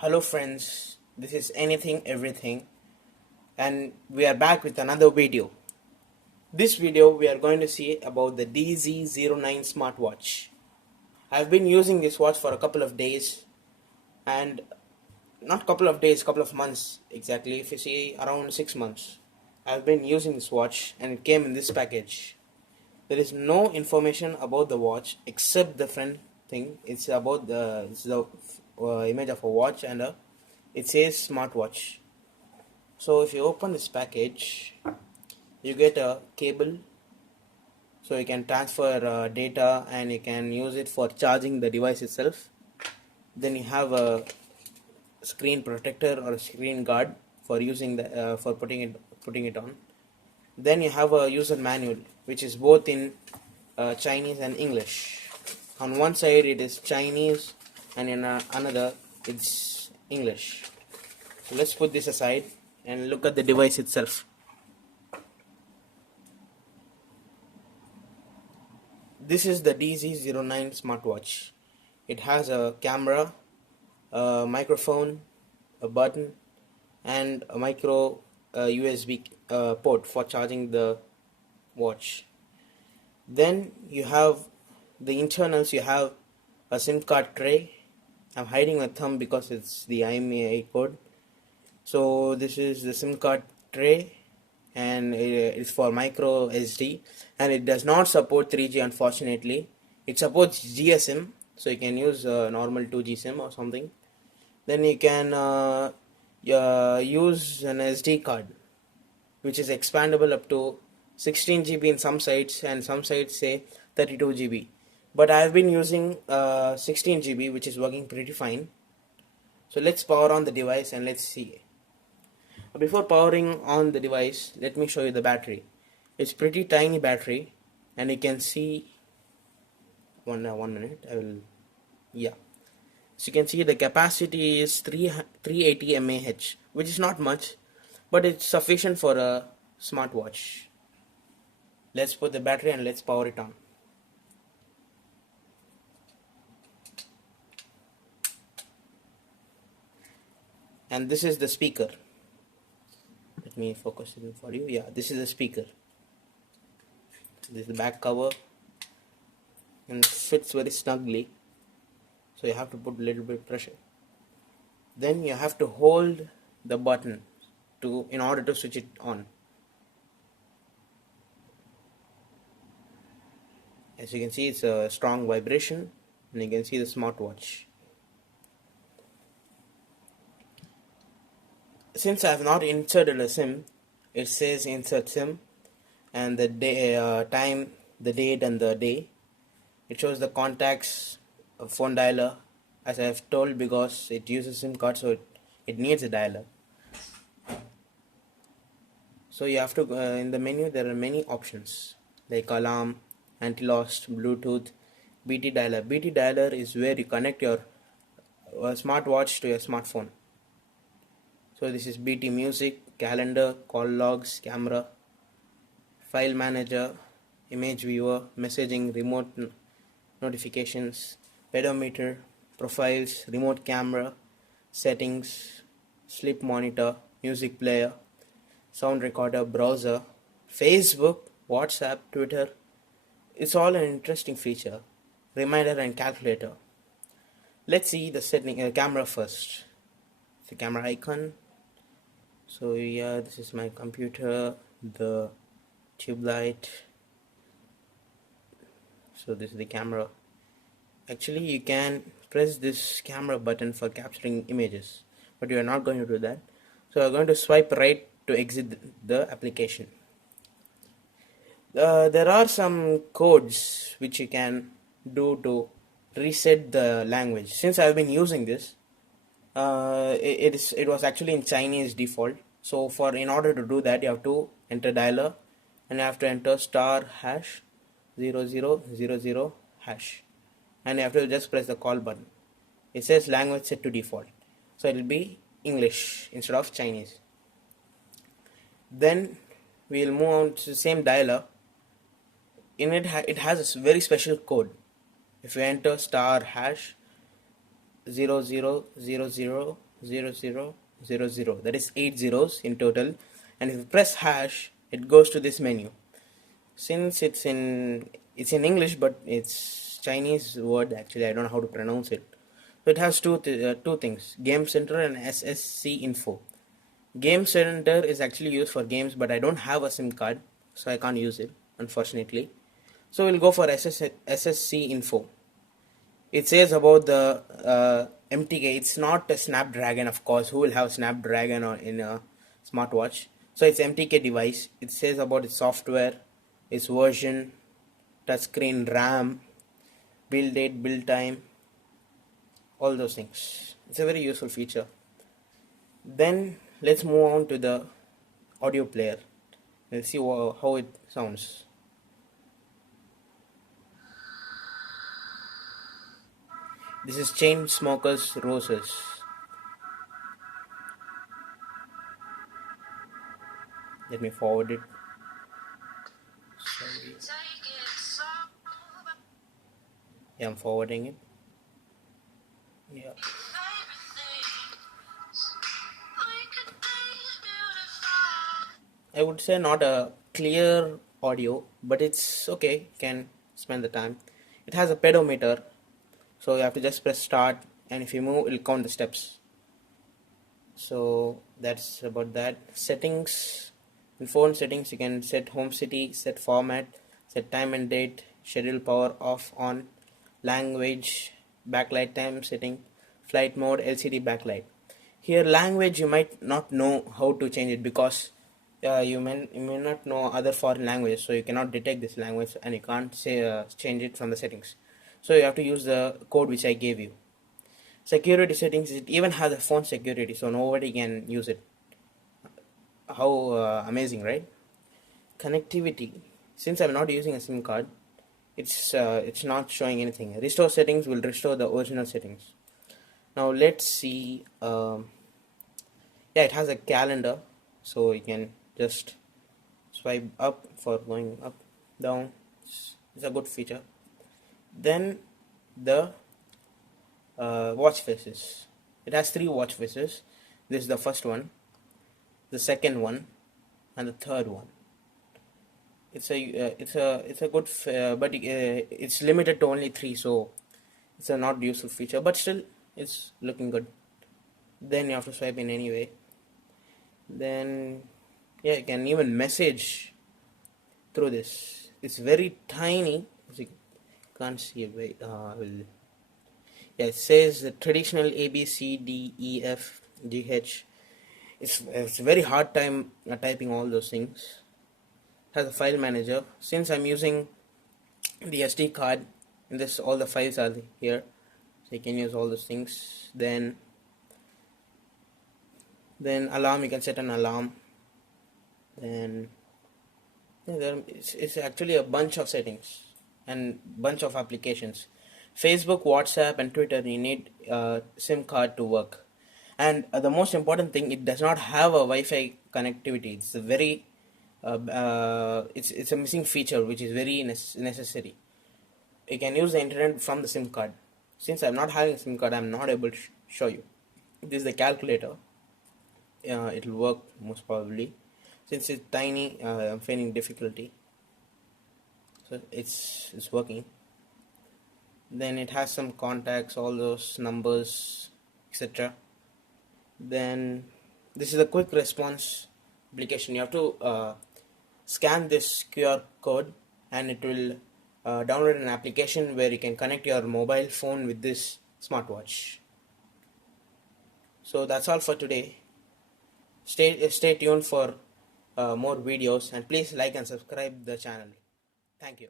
Hello friends, this is Anything Everything and we are back with another video. This video we are going to see about the DZ09 smartwatch. I've been using this watch for a couple of days and not couple of days, couple of months exactly, if you see around 6 months. I've been using this watch and it came in this package. There is no information about the watch except the front thing. It's about the image of a watch and it says smartwatch. So if you open this package, you get a cable, so you can transfer data and you can use it for charging the device itself. Then you have a screen protector or a screen guard for using the for putting it on. Then you have a user manual which is both in Chinese and English. On one side it is Chinese and in another it's English. So let's put this aside and look at the device itself. This is the DZ09 smartwatch. It has a camera, a microphone, a button and a micro USB port for charging the watch. Then you have the internals. You have a SIM card tray. I'm hiding my thumb because it's the IMEI code. So this is the SIM card tray and it is for micro SD and it does not support 3G unfortunately. It supports GSM, so you can use normal 2G SIM or something. Then you can use an SD card which is expandable up to 16 GB in some sites and some sites say 32 GB. But I have been using 16 GB which is working pretty fine. So let's power on the device and let's see. Before powering on the device, let me show you the battery. It's pretty tiny battery and you can see one minute. So you can see the capacity is 380 mAh, which is not much, but it's sufficient for a smartwatch. Let's put the battery and let's power it on. And this is the speaker. Let me focus it for you. Yeah, this is the speaker. This is the back cover and it fits very snugly, so you have to put a little bit of pressure. Then you have to hold the button in order to switch it on. As you can see, it's a strong vibration and you can see the smartwatch. Since I have not inserted a SIM, it says insert SIM and the day, time, the date and the day. It shows the contacts, a phone dialer, as I have told, because it uses SIM card, so it needs a dialer. So you have to in the menu there are many options like alarm, anti-lost, Bluetooth, BT dialer. BT dialer is where you connect your smartwatch to your smartphone. So this is BT music, calendar, call logs, camera, file manager, image viewer, messaging, remote notifications, pedometer, profiles, remote camera, settings, sleep monitor, music player, sound recorder, browser, Facebook, WhatsApp, Twitter. It's all an interesting feature. Reminder and calculator. Let's see the setting camera first. The camera icon. So yeah, this is my computer, the tube light. So this is the camera. Actually you can press this camera button for capturing images, but you are not going to do that. So I'm going to swipe right to exit the application. There are some codes which you can do to reset the language. Since I've been using this, it was actually in Chinese default. So in order to do that, you have to enter dialer and you have to enter *0000# and you have to just press the call button. It says language set to default, so it will be English instead of Chinese. Then we will move on to the same dialer. In it, it has a very special code. If you enter *#0000# 0000, that is 8 zeros in total, and if you press hash it goes to this menu. Since it's in English, but it's Chinese word, actually I don't know how to pronounce it. So it has two things: Game Center and SSC Info. Game Center is actually used for games, but I don't have a SIM card, so I can't use it, unfortunately. So we'll go for SSC Info. It says about the MTK. It's not a Snapdragon, of course. Who will have Snapdragon in a smartwatch? So it's MTK device. It says about its software, its version, touchscreen, RAM, build date, build time, all those things. It's a very useful feature. Then let's move on to the audio player. Let's see how it sounds. This is Chainsmokers Roses. Let me forward it. Sorry. Yeah, I'm forwarding it. Yeah. I would say not a clear audio, but it's okay. Can spend the time. It has a pedometer, so you have to just press start, and if you move, it'll count the steps. So that's about that. Settings. In phone settings, you can set home city, set format, set time and date, schedule power off on, language, backlight time setting, flight mode, LCD backlight. Here language you might not know how to change it, because you may not know other foreign languages, so you cannot detect this language and you can't change it from the settings. So you have to use the code which I gave you. Security settings, it even has a phone security, so nobody can use it. How amazing, right? Connectivity, since I'm not using a SIM card, it's not showing anything. Restore settings will restore the original settings. Now let's see. Yeah, it has a calendar, so you can just swipe up for going up, down. It's a good feature. Then the watch faces. It has 3 watch faces. This is the first one, the second one, and the third one. It's a good but it's limited to only 3, so it's a not useful feature, but still it's looking good. Then you have to swipe in anyway. Then yeah, you can even message through this. It's very tiny, as you can't see it. Wait, yeah, it says the traditional A B C D E F G H. It's a very hard time typing all those things. It has a file manager. Since I'm using the SD card, in this all the files are here, so you can use all those things. Then alarm, you can set an alarm. Then it's actually a bunch of settings and bunch of applications. Facebook, WhatsApp, and Twitter, you need a SIM card to work. And the most important thing, it does not have a Wi-Fi connectivity. It's a very it's a missing feature which is very necessary. You can use the internet from the SIM card. Since I'm not having a SIM card, I'm not able to show you. This is the calculator. It will work most probably. Since it's tiny, I'm finding difficulty. So it's working. Then it has some contacts, all those numbers, etc. Then this is a quick response application. You have to scan this QR code, and it will download an application where you can connect your mobile phone with this smartwatch. So that's all for today. Stay tuned for more videos, and please like and subscribe the channel. Thank you.